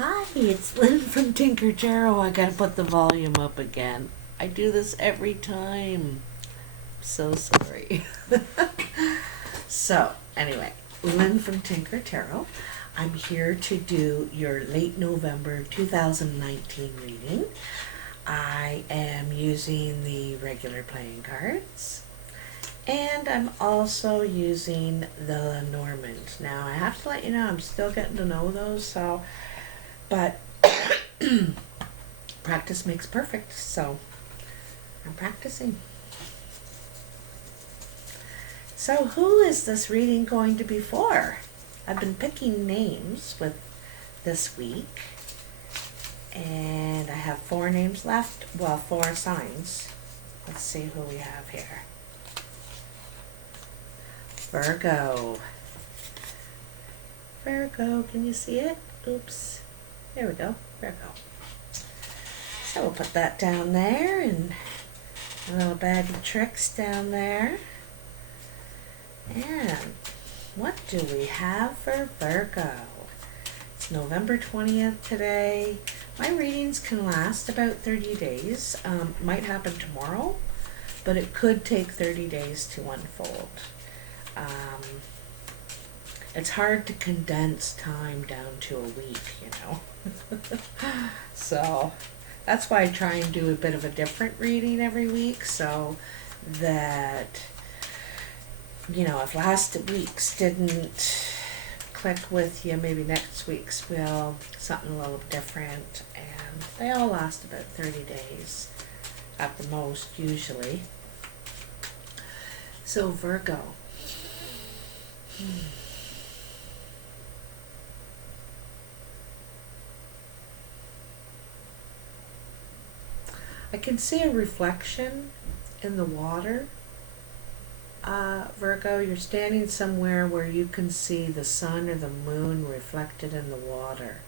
Hi, it's Lynn from Tinker Tarot. I gotta put the volume up again. I do this every time. So sorry. So, anyway, Lynn from Tinker Tarot. I'm here to do your late November 2019 reading. I am using the regular playing cards. And I'm also using the Lenormand. Now, I have to let you know, I'm still getting to know those, but practice makes perfect, so I'm practicing. So who is this reading going to be for? I've been picking names with this week, and I have 4 names left, well, 4 signs. Let's see who we have here. Virgo. Virgo, can you see it? Oops. There we go, Virgo. So we'll put that down there, and a little bag of tricks down there. And what do we have for Virgo? It's November 20th today. My readings can last about 30 days. Might happen tomorrow, but it could take 30 days to unfold. It's hard to condense time down to a week, you know. So that's why I try and do a bit of a different reading every week, so that, you know, if last week's didn't click with you, maybe next week's will, something a little different. And they all last about 30 days at the most, usually. So Virgo. I can see a reflection in the water. Virgo, you're standing somewhere where you can see the sun or the moon reflected in the water.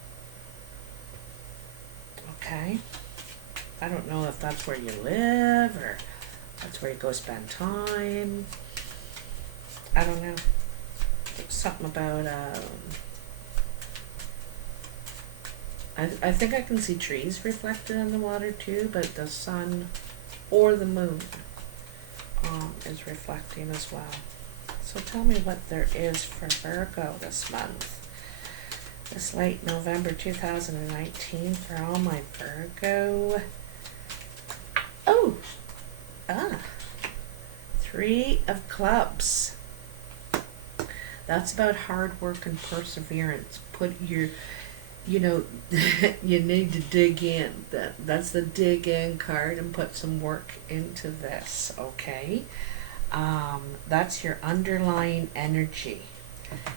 Okay? I don't know if that's where you live or that's where you go spend time. I don't know. Something about, I think I can see trees reflected in the water too, but the sun or the moon is reflecting as well. So tell me what there is for Virgo this month. This late November 2019 for all my Virgo. Oh! 3 of clubs. That's about hard work and perseverance. Put your, you know, you need to dig in. That's the dig in card, and put some work into this, okay? That's your underlying energy.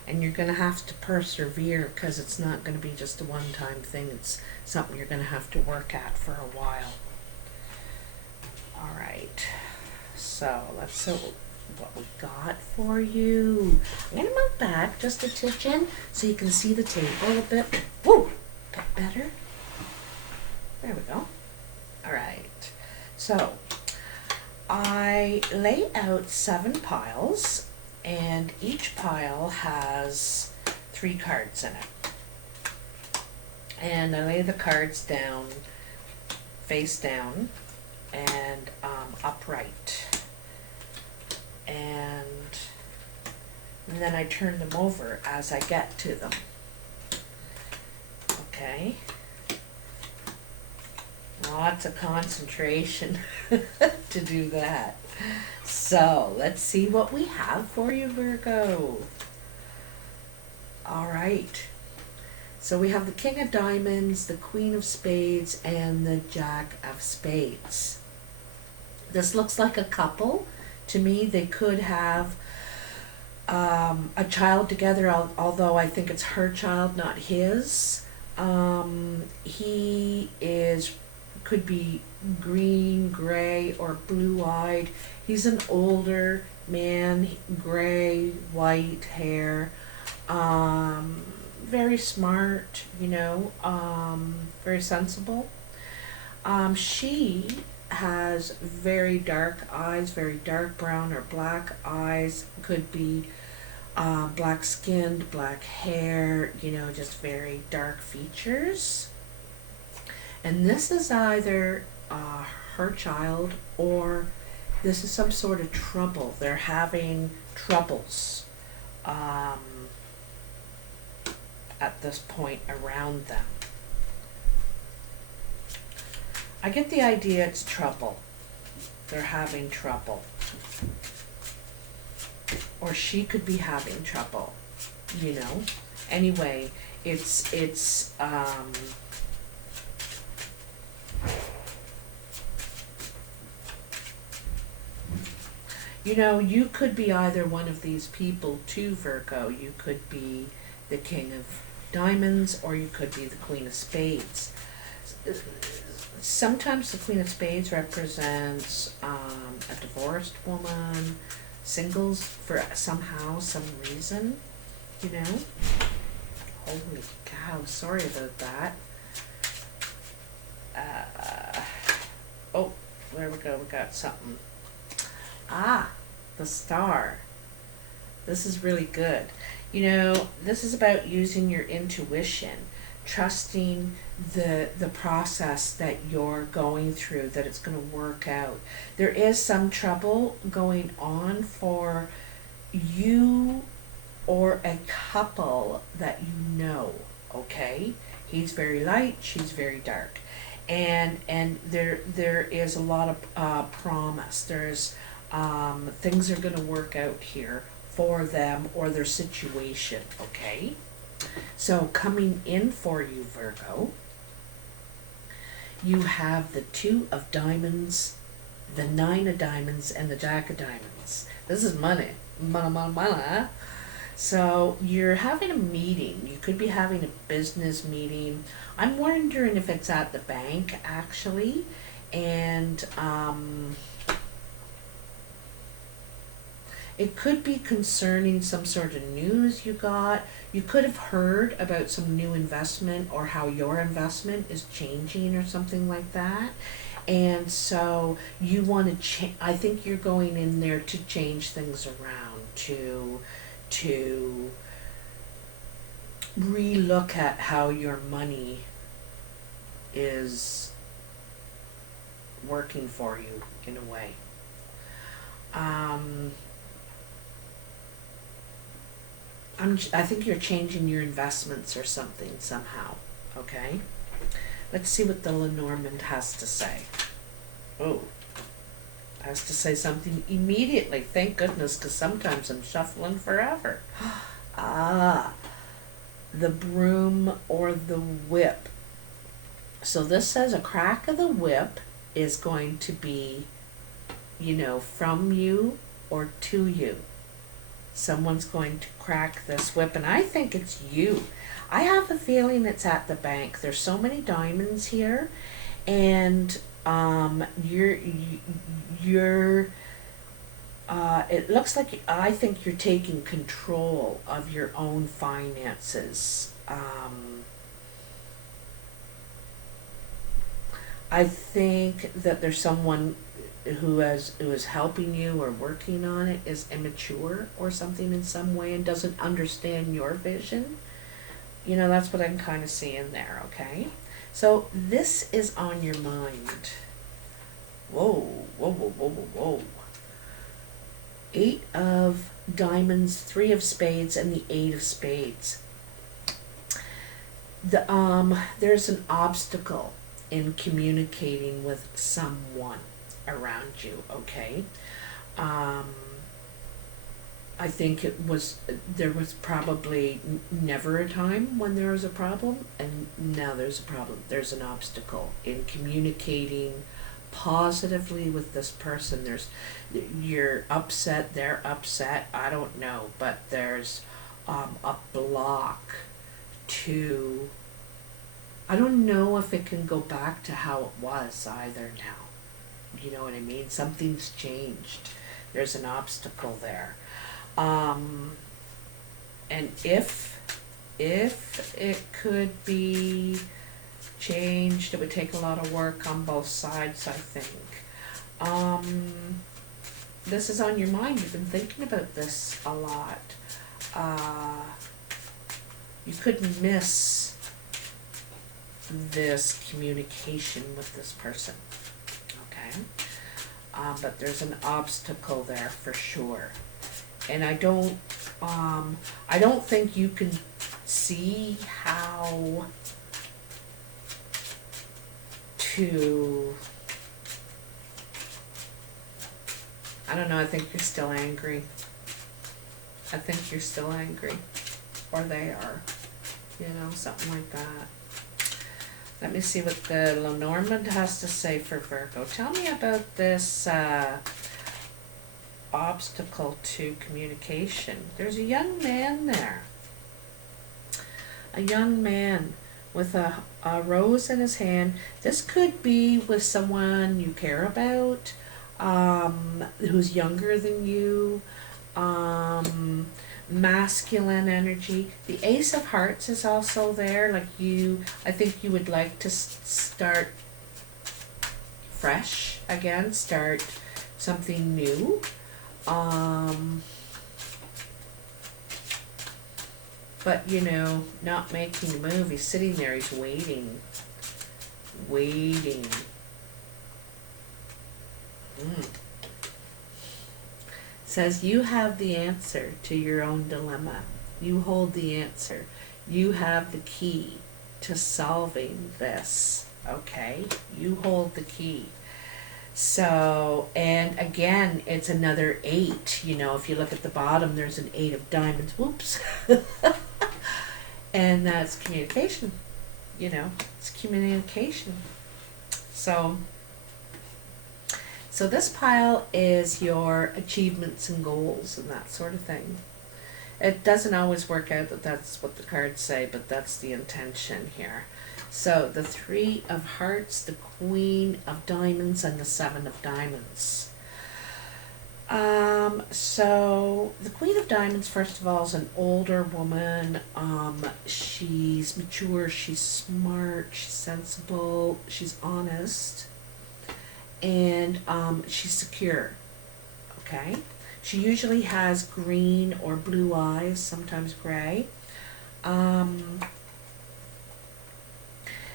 And you're going to have to persevere, because it's not going to be just a one-time thing. It's something you're going to have to work at for a while. All right. So let's see what we got for you. I'm going to move back just a titchin so you can see the table a bit. Woo! A bit better. There we go. All right. So I lay out 7 piles, and each pile has 3 cards in it. And I lay the cards down, face down, and upright. And then I turn them over as I get to them. Okay. Lots of concentration to do that. So let's see what we have for you, Virgo. All right. So we have the King of Diamonds, the Queen of Spades, and the Jack of Spades. This looks like a couple. To me, they could have a child together, although I think it's her child, not his. He could be green, gray, or blue-eyed. He's an older man, gray, white hair, very smart, you know, very sensible. She has very dark eyes, very dark brown or black eyes, could be black skinned, black hair, you know, just very dark features. And this is either her child, or this is some sort of trouble. They're having troubles at this point around them. I get the idea it's trouble. They're having trouble. Or she could be having trouble, you know. Anyway, it's you know, you could be either one of these people too, Virgo. You could be the King of Diamonds, or you could be the Queen of Spades. Sometimes the Queen of Spades represents a divorced woman, singles for somehow, some reason, you know. Holy cow, sorry about that. Oh, there we go, we got something. Ah, the Star. This is really good. You know, this is about using your intuition, trusting the process that you're going through, that it's going to work out. There is some trouble going on for you or a couple that you know, okay? He's very light, she's very dark. And there is a lot of promise. There's things are going to work out here for them or their situation, okay? So coming in for you, Virgo, you have the Two of Diamonds, the Nine of Diamonds, and the Jack of Diamonds. This is money. Money. So you're having a meeting. You could be having a business meeting. I'm wondering if it's at the bank, actually. And it could be concerning some sort of news you got. You could have heard about some new investment, or how your investment is changing or something like that. And so you want to change. I think you're going in there to change things around, to re-look at how your money is working for you in a way. I think you're changing your investments or something somehow, okay? Let's see what the Lenormand has to say. Oh, has to say something immediately. Thank goodness, because sometimes I'm shuffling forever. The broom or the whip. So this says a crack of the whip is going to be, you know, from you or to you. Someone's going to crack this whip, and I think it's you. I have a feeling it's at the bank. There's so many diamonds here, and you're it looks like, I think you're taking control of your own finances. I think that there's someone who is helping you or working on it, is immature or something in some way and doesn't understand your vision. You know, that's what I'm kind of seeing there, okay? So this is on your mind. Whoa, whoa, whoa, whoa, whoa, whoa. 8 of Diamonds, 3 of Spades, and the 8 of Spades. There's an obstacle in communicating with someone around you, okay? I think there was probably never a time when there was a problem, and now there's a problem. There's an obstacle in communicating positively with this person. You're upset, they're upset, I don't know, but there's a block to, I don't know if it can go back to how it was either now. You know what I mean? Something's changed. There's an obstacle there. And if it could be changed, it would take a lot of work on both sides, I think. This is on your mind. You've been thinking about this a lot. you couldn't miss this communication with this person, okay? But there's an obstacle there for sure. And I don't think you can see how to, I don't know, I think you're still angry. I think you're still angry. Or they are. You know, something like that. Let me see what the Lenormand has to say for Virgo. Tell me about this obstacle to communication. There's a young man there. A young man with a rose in his hand. This could be with someone you care about, who's younger than you, masculine energy. The Ace of Hearts is also there. Like I think you would like to start fresh again, start something new. But you know, not making a move. He's sitting there, he's waiting. Says you have the answer to your own dilemma. You hold the answer. You have the key to solving this, okay? You hold the key. So, and again, it's another 8. You know, if you look at the bottom, there's an 8 of diamonds. Whoops. And that's communication. You know, it's communication. So this pile is your achievements and goals and that sort of thing. It doesn't always work out that that's what the cards say, but that's the intention here. So the 3 of Hearts, the Queen of Diamonds, and the 7 of Diamonds. So the Queen of Diamonds, first of all, is an older woman. She's mature, she's smart, she's sensible, she's honest, and she's secure, okay? She usually has green or blue eyes, sometimes gray. And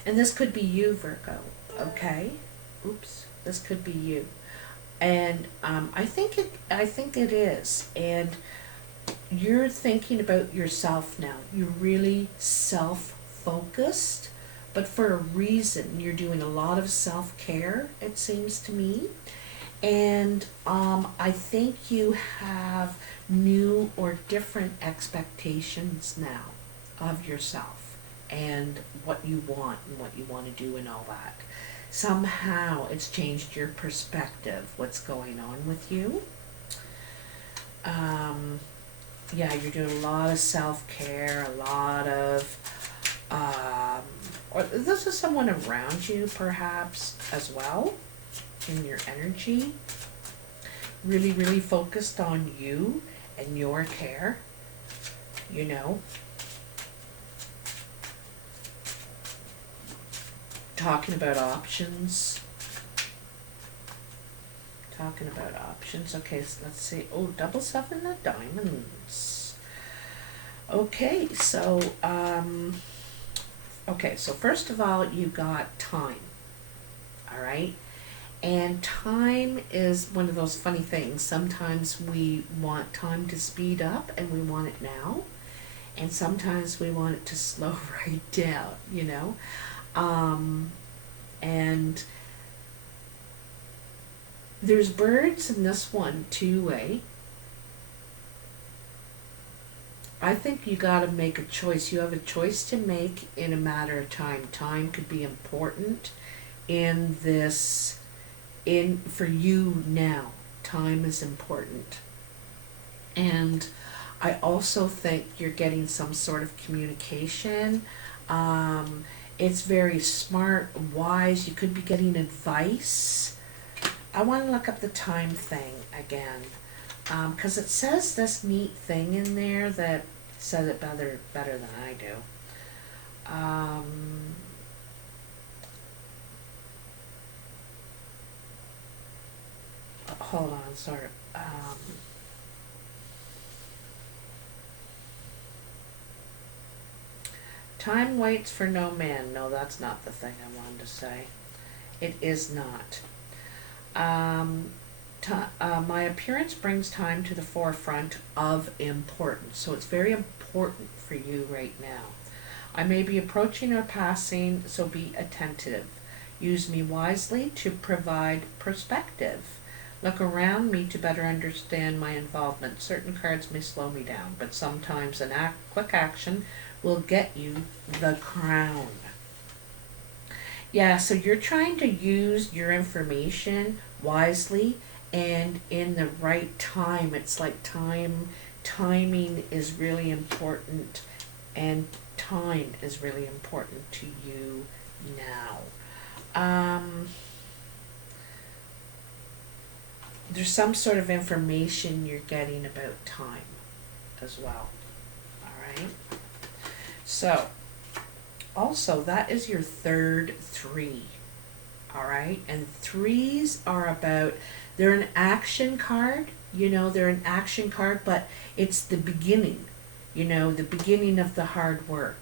this could be you, Virgo, okay? Oops, this could be you. And I think it is. And you're thinking about yourself now. You're really self-focused, but for a reason. You're doing a lot of self-care, it seems to me. And I think you have new or different expectations now of yourself and what you want and what you want to do and all that. Somehow it's changed your perspective, what's going on with you. Yeah, you're doing a lot of self-care, a lot of, or this is someone around you perhaps as well in your energy. Really, really focused on you and your care, you know. Talking about options. Okay, so let's see. Oh, double 7 of diamonds. Okay, so so first of all, you got time. All right, and time is one of those funny things. Sometimes we want time to speed up, and we want it now, and sometimes we want it to slow right down. You know. And there's birds in this one too, eh? I think you got to make a choice. You have a choice to make in a matter of time. Time could be important in this, for you now. Time is important. And I also think you're getting some sort of communication. It's very smart, wise. You could be getting advice. I want to look up the time thing again, because it says this neat thing in there that says it better than I do. Hold on, sorry. time waits for no man. No, that's not the thing I wanted to say. It is not. My appearance brings time to the forefront of importance. So it's very important for you right now. I may be approaching or passing, so be attentive. Use me wisely to provide perspective. Look around me to better understand my involvement. Certain cards may slow me down, but sometimes quick action will get you the crown. Yeah, so you're trying to use your information wisely and in the right time. It's like timing is really important, and time is really important to you now. There's some sort of information you're getting about time as well. Alright? So, also, that is your third 3. Alright? And 3s are about, they're an action card. You know, they're an action card, but it's the beginning. You know, the beginning of the hard work.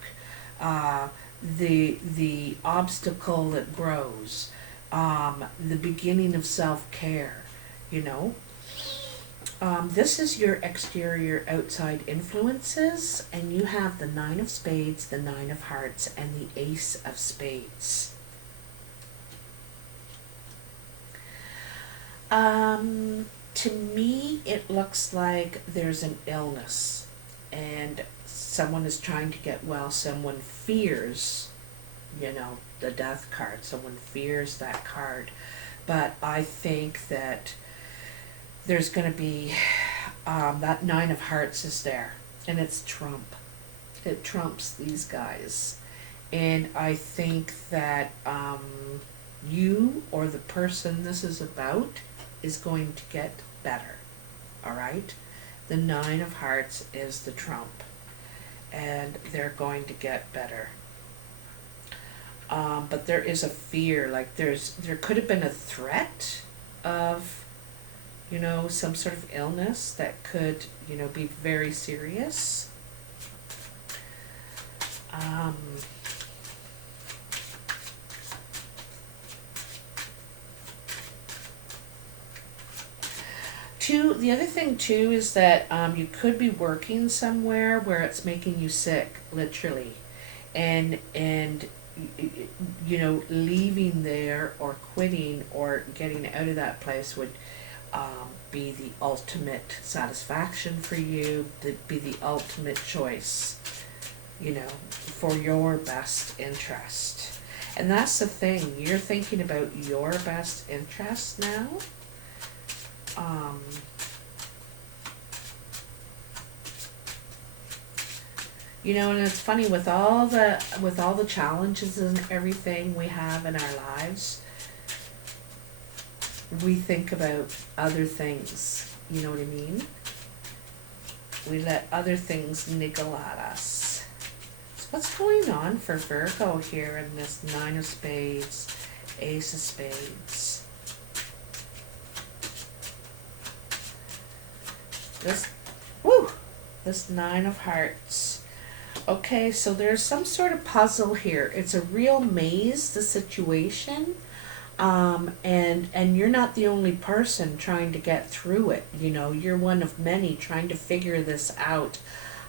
The obstacle that grows. The beginning of self-care. You know, this is your exterior outside influences, and you have the 9 of spades, the 9 of hearts, and the ace of spades. To me, it looks like there's an illness, and someone is trying to get well. Someone fears, you know, the death card. Someone fears that card. But I think that there's going to be, that 9 of hearts is there, and it's Trump. It trumps these guys. And I think that you or the person this is about is going to get better. Alright? The 9 of hearts is the Trump. And they're going to get better. But there is a fear, like there could have been a threat of, you know, some sort of illness that could, you know, be very serious. The other thing too is that you could be working somewhere where it's making you sick, literally, and you know, leaving there or quitting or getting out of that place would be the ultimate satisfaction for you, be the ultimate choice, you know, for your best interest. And that's the thing, you're thinking about your best interest now. You know, and it's funny, with all the challenges and everything we have in our lives, we think about other things, you know what I mean? We let other things niggle at us. So what's going on for Virgo here in this 9 of spades, ace of spades? This 9 of hearts. Okay, so there's some sort of puzzle here. It's a real maze, the situation. And you're not the only person trying to get through it. You know, you're one of many trying to figure this out.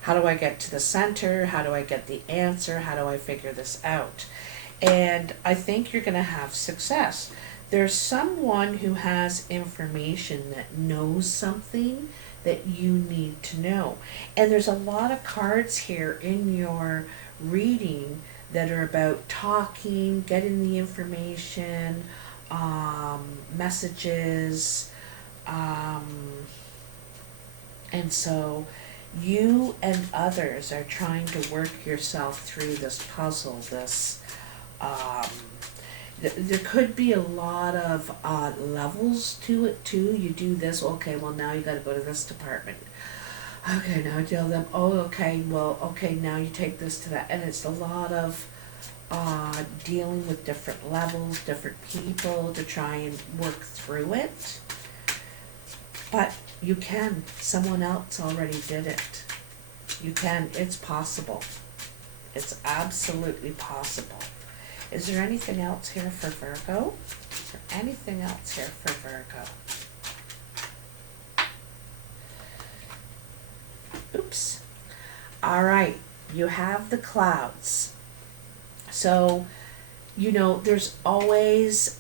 How do I get to the center? How do I get the answer? How do I figure this out? And I think you're going to have success. There's someone who has information that knows something that you need to know. And there's a lot of cards here in your reading that are about talking, getting the information, messages, and so you and others are trying to work yourself through this puzzle, this there could be a lot of levels to it too. You do this, okay, well now you got to go to this department. Okay, now tell them, oh, okay, well, okay, now you take this to that. And it's a lot of dealing with different levels, different people to try and work through it. But you can. Someone else already did it. You can. It's possible. It's absolutely possible. Is there anything else here for Virgo? Is there anything else here for Virgo? Oops. All right, you have the clouds. So, you know, there's always,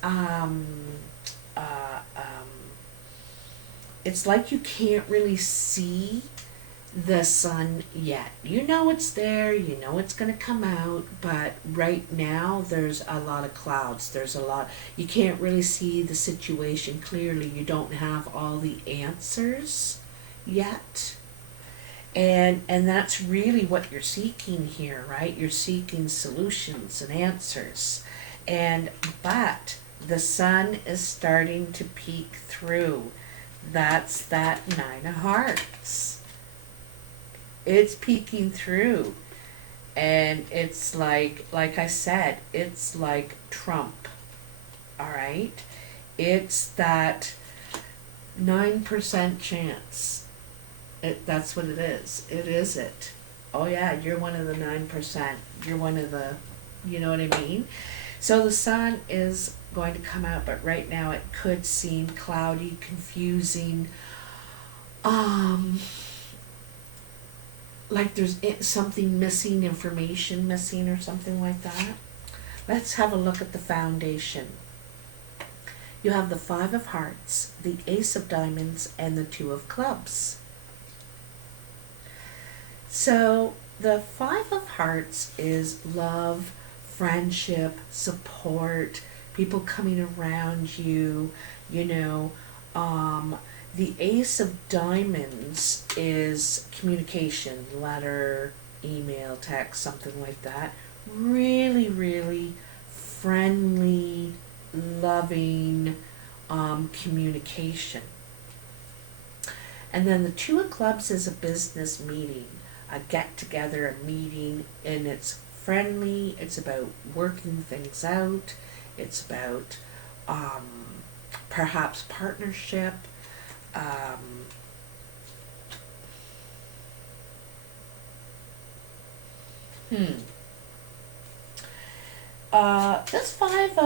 it's like you can't really see the sun yet. You know it's there, you know it's going to come out, but right now there's a lot of clouds. There's a lot, you can't really see the situation clearly. You don't have all the answers yet. And that's really what you're seeking here, right? You're seeking solutions and answers. But the sun is starting to peek through. That's that 9 of Hearts. It's peeking through. And it's like I said, it's like Trump. All right? It's that 9% chance. That's what it is. It is it. Oh yeah, you're one of the 9%. You're one of the, you know what I mean? So the sun is going to come out, but right now it could seem cloudy, confusing, like there's something missing, information missing or something like that. Let's have a look at the foundation. You have the 5 of Hearts, the Ace of Diamonds, and the 2 of Clubs. So the 5 of Hearts is love, friendship, support, people coming around you, you know. The Ace of Diamonds is communication, letter, email, text, something like that. Really, really friendly, loving communication. And then the 2 of Clubs is a business meeting, a get-together, a meeting, and it's friendly. It's about working things out. It's about perhaps partnership. This 5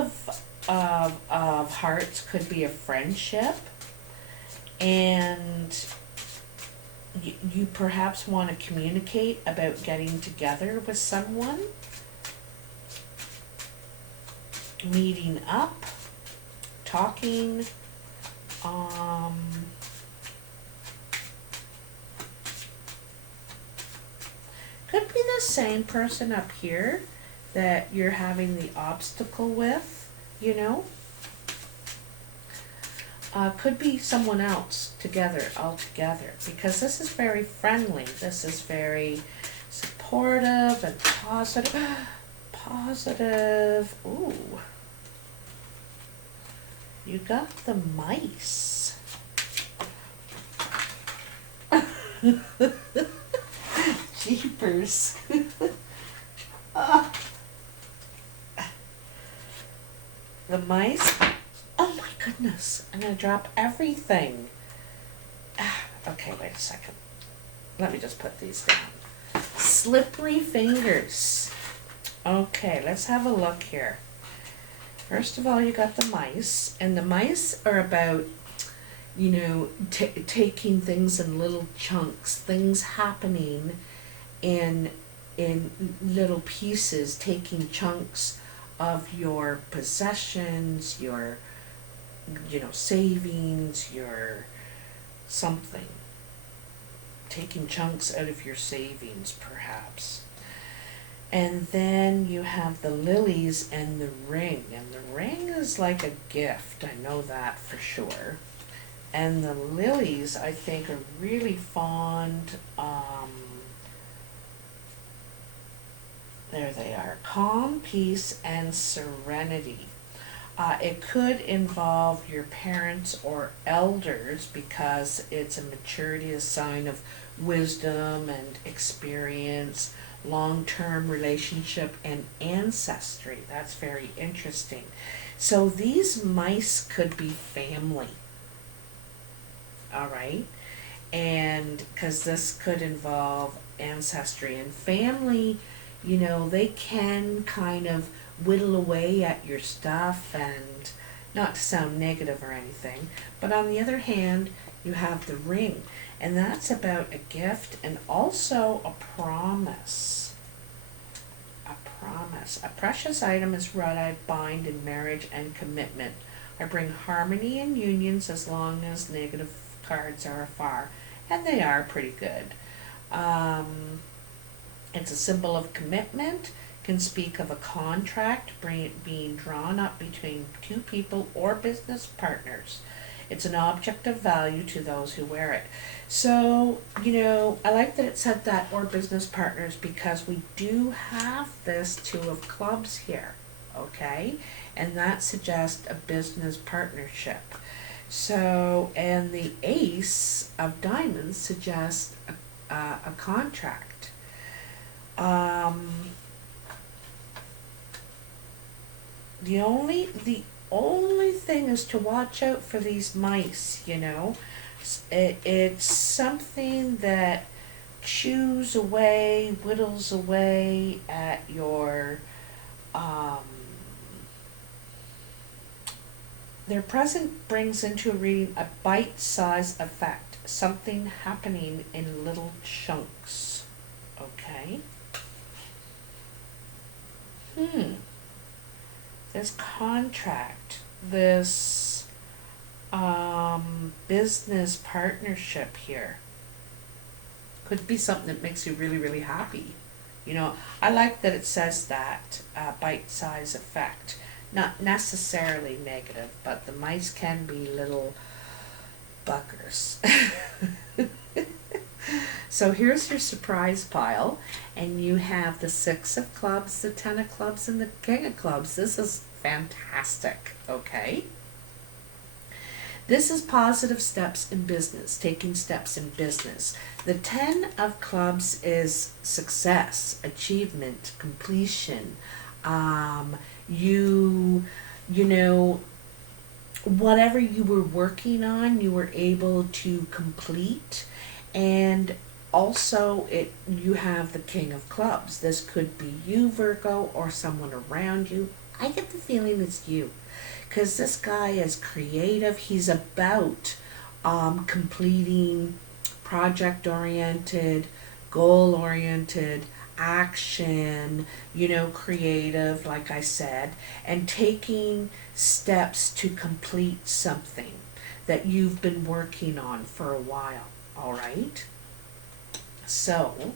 of Hearts could be a friendship, and you perhaps want to communicate about getting together with someone, meeting up, talking, could be the same person up here that you're having the obstacle with, you know. Could be someone else all together, because this is very friendly. This is very supportive and positive. Positive. Ooh. You got the mice. Jeepers. The mice. Oh my goodness. I'm going to drop everything. Okay, wait a second. Let me just put these down. Slippery fingers. Okay, let's have a look here. First of all, you got the mice, and the mice are about, you know, taking things in little chunks, things happening in little pieces, taking chunks of your possessions, your, you know, savings, your something. Taking chunks out of your savings, perhaps. And then you have the lilies and the ring. And the ring is like a gift. I know that for sure. And the lilies, I think, are really fond. There they are. Calm, peace, and serenity. It could involve your parents or elders, because it's a maturity, a sign of wisdom and experience, long-term relationship, and ancestry. That's very interesting. So these mice could be family. All right? And because this could involve ancestry and family, you know, they can kind of whittle away at your stuff, and not to sound negative or anything, but on the other hand, you have the ring, and that's about a gift and also a promise. A promise. A precious item is what I bind in marriage and commitment. I bring harmony in unions as long as negative cards are afar, and they are pretty good. It's a symbol of commitment, can speak of a contract being drawn up between two people or business partners. It's an object of value to those who wear it. So, you know, I like that it said that, or business partners, because we do have this Two of Clubs here, okay? And that suggests a business partnership. So, and the Ace of Diamonds suggests a contract. The only thing is to watch out for these mice, you know. It's something that chews away, whittles away at your, their present brings into a reading a bite-sized effect, something happening in little chunks, okay? This contract, this business partnership here could be something that makes you really, really happy. You know, I like that it says that bite-size effect. Not necessarily negative, but the mice can be little buggers. So here's your surprise pile, and you have the Six of Clubs, the Ten of Clubs, and the King of Clubs. This is fantastic, okay? This is positive steps in business, taking steps in business. The Ten of Clubs is success, achievement, completion. You know, whatever you were working on, you were able to complete. And also, you have the King of Clubs. This could be you, Virgo, or someone around you. I get the feeling it's you, because this guy is creative. He's about completing, project-oriented, goal-oriented, action, you know, creative, like I said, and taking steps to complete something that you've been working on for a while. All right. So,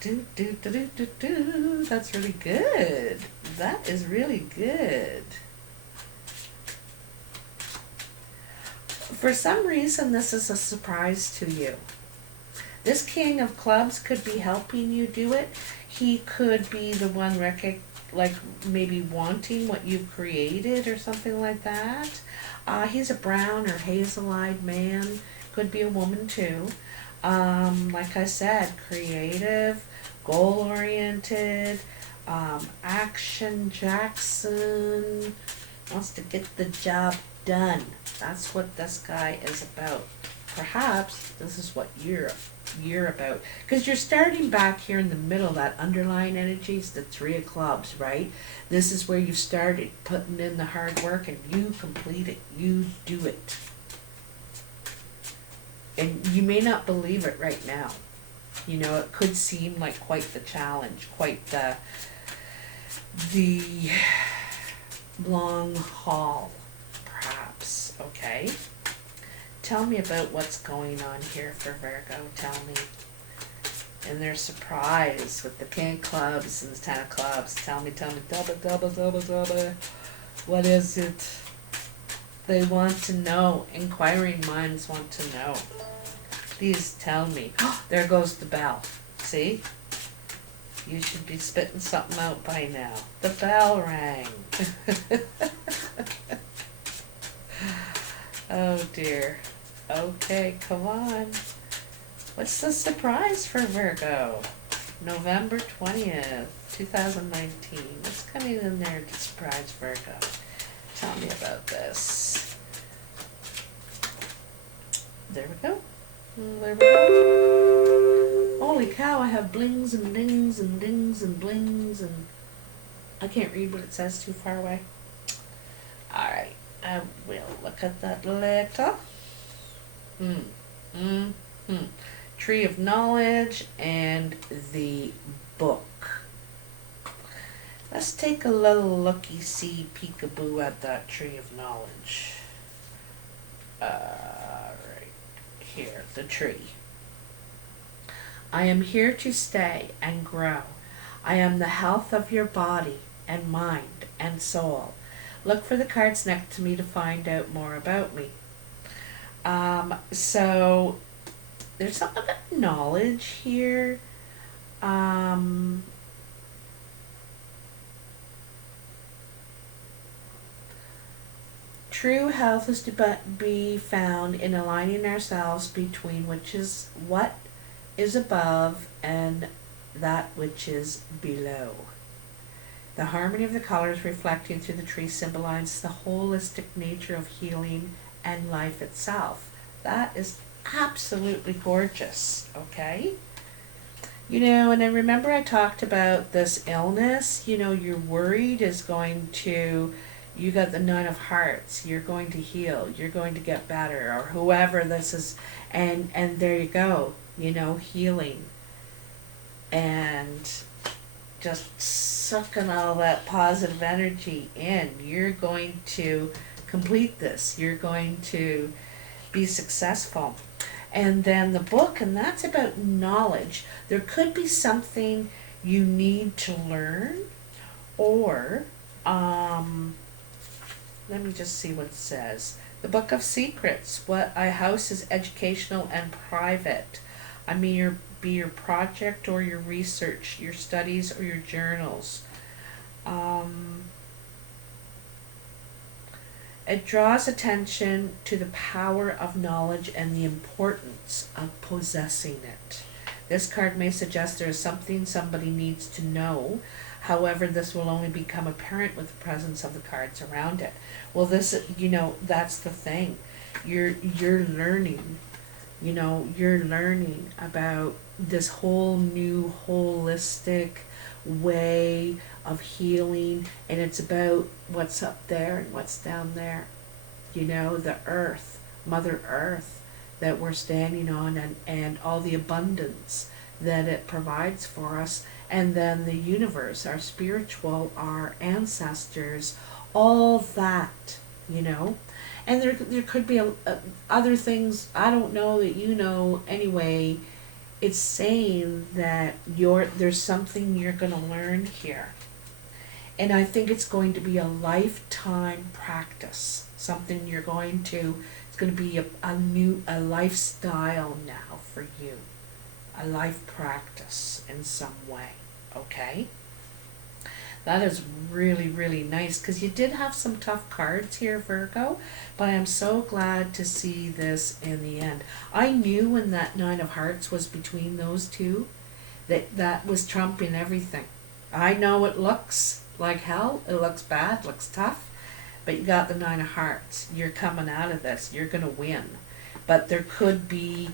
that's really good. That is really good. For some reason, this is a surprise to you. This King of Clubs could be helping you do it. He could be the one like maybe wanting what you've created or something like that. He's a brown or hazel-eyed man. Could be a woman too. Like I said, creative, goal-oriented, action Jackson, wants to get the job done. That's what this guy is about. Perhaps this is what you're about, because you're starting back here in the middle. That underlying energy is the Three of Clubs, right? This is where you started putting in the hard work, and you complete it. You do it. And you may not believe it right now. You know, it could seem like quite the challenge, quite the long haul, perhaps, okay? Tell me about what's going on here for Virgo. Tell me. And their surprise with the King of Clubs and the Ten of Clubs. Tell me, double. What is it? They want to know. Inquiring minds want to know. Please tell me. There goes the bell. See? You should be spitting something out by now. The bell rang. Oh dear. Okay, come on. What's the surprise for Virgo? November 20th, 2019. What's coming in there to surprise Virgo? Tell me about this. There we go. There we go. Holy cow, I have blings and dings and dings and blings and I can't read what it says too far away. Alright, I will look at that later. Tree of Knowledge and the book. Let's take a little looky-see peekaboo at that Tree of Knowledge. Right here, the tree. I am here to stay and grow. I am the health of your body and mind and soul. Look for the cards next to me to find out more about me. So there's something about knowledge here. True health is to be found in aligning ourselves between which is what is above and that which is below. The harmony of the colors reflecting through the tree symbolizes the holistic nature of healing and life itself. That is absolutely gorgeous, okay? You know, and then remember I talked about this illness, you know, you're worried is going to, you got the Nine of Hearts, you're going to heal, you're going to get better, or whoever this is, and there you go, you know, healing. And just sucking all that positive energy in. You're going to complete this. You're going to be successful. And then the book, and that's about knowledge. There could be something you need to learn, or let me just see what it says. The Book of Secrets. What a house is educational and private. I mean, be your project or your research, your studies or your journals. It draws attention to the power of knowledge and the importance of possessing it. This card may suggest there is something somebody needs to know. However, this will only become apparent with the presence of the cards around it. Well, this, you know, that's the thing. You're learning. You know, you're learning about this whole new holistic way of healing, and it's about what's up there and what's down there. You know, the earth, Mother Earth that we're standing on, and all the abundance that it provides for us, and then the universe, our spiritual, our ancestors, all that, you know. And there could be other things, I don't know, that you know anyway. It's saying that there's something you're going to learn here. And I think it's going to be a lifetime practice. Something you're going to, it's going to be a lifestyle now for you. A life practice in some way, okay? That is really, really nice, because you did have some tough cards here, Virgo, but I am so glad to see this in the end. I knew when that Nine of Hearts was between those two, that was trumping everything. I know it looks like hell, it looks bad, looks tough, but you got the Nine of Hearts. You're coming out of this, you're going to win. But there could be,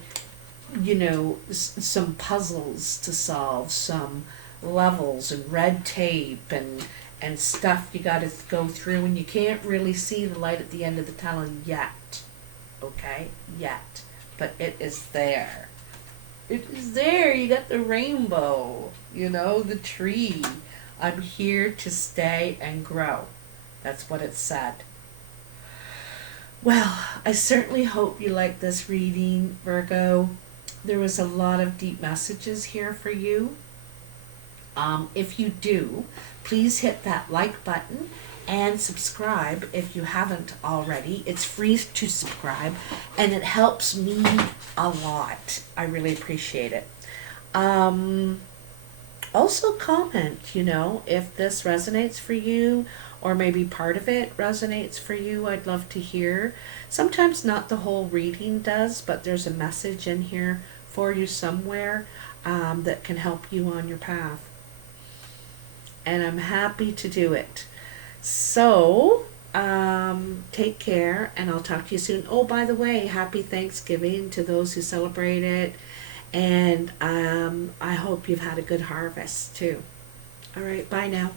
you know, some puzzles to solve, some levels and red tape and stuff you got to go through, and you can't really see the light at the end of the tunnel yet, okay, yet, but it is there. It is there. You got the rainbow, you know, the tree. I'm here to stay and grow. That's what it said. Well, I certainly hope you like this reading, Virgo. There was a lot of deep messages here for you. If you do, please hit that like button and subscribe if you haven't already. It's free to subscribe, and it helps me a lot. I really appreciate it. Also comment, you know, if this resonates for you, or maybe part of it resonates for you. I'd love to hear. Sometimes not the whole reading does, but there's a message in here for you somewhere that can help you on your path. And I'm happy to do it. So, take care, and I'll talk to you soon. Oh, by the way, happy Thanksgiving to those who celebrate it. And I hope you've had a good harvest too. All right, bye now.